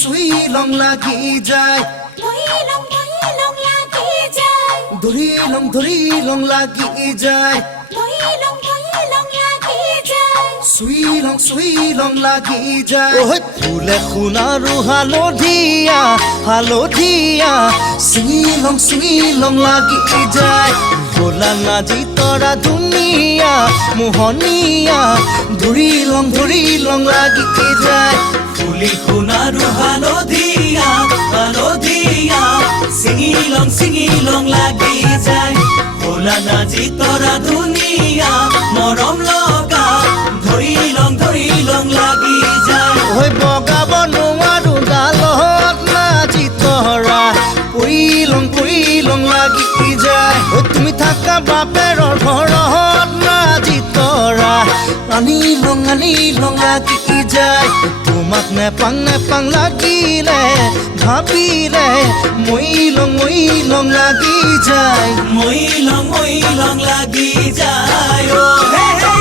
সুই লং লাগি যায় ধৰি লং লাগি যায় সুই লং লাগি যায় ওই ফুলে সোণাৰু হালধীয়া সুই লং লাগি যায় ভোলা নাজি তৰা ধুনীয়া মোহনীয়া ধৰি লং লাগি যায় ফুলি সোণাৰু হালধীয়া ছিঙি লং লাগি যায় ভোলা নাজি তৰা ধুনীয়া মৰম লগা ধৰি লং লাগি যায় ঐ বগাব নোৱাৰো ডালত নাজি তৰা পৰি লং লাগি যায় ঐ তুমি থাকা বাপেৰৰ ঘৰত নাজি তৰা আনি লং লাগি যায় তোমাক নেপাং লাগিলে ভাবিলে মই লং লাগি যায় মই লং লাগি যায় ও হে হে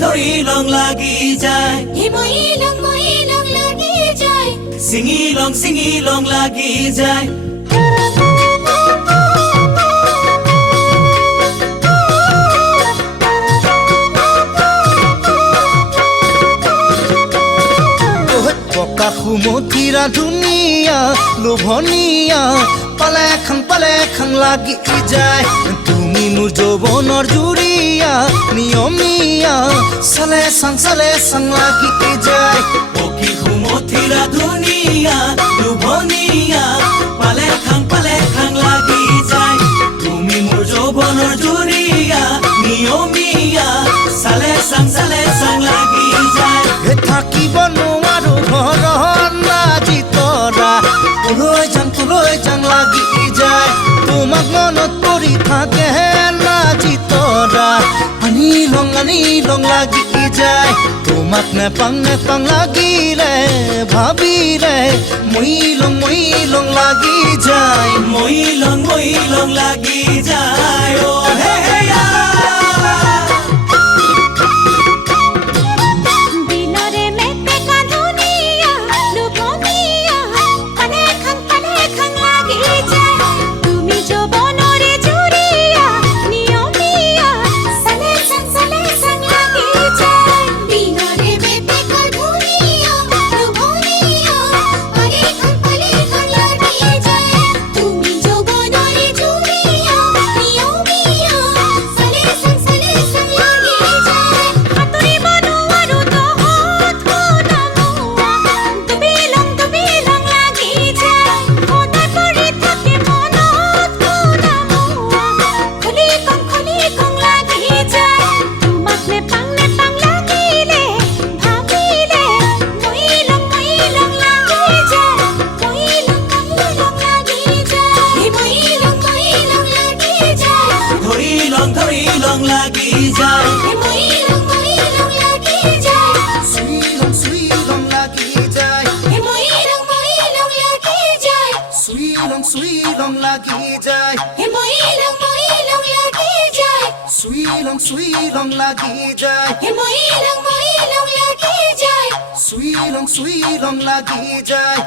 ধৰি লং লাগি যায় ছিঙি লং লাগি যায় পকা সুমথিৰা ধুনীয়া লোভনীয়া পালে খাং লাগি যায় তুমি মোৰ যৌৱনৰ জুৰিয়া নিয়মীয়া চালে চাং লাগি যায় পকি সুমথিৰা ধুনীয়া লোভনীয়া পালে খাং লাগি যায় তুমি মোৰ যৌৱনৰ জুৰিয়া নিয়মীয়া চালে চাং লাগি যায় থাকিব নোৱাৰো ঘৰত নাজি তৰা কলৈ যাং লাগি যায় তোমাক মনত পৰি থাকে নাজি তৰা আনি লং লাগি যায় তোমাক নেপাং লাগিলে ভাবিলে মই লং লাগি যায় মই লং লাগি যায় ও হে হে ধৰি লং লাগি যায় সুই লং লাগি যায় সুই লং লাগি যায় সুই লং লাগি যায় সুই লং লাগি যায়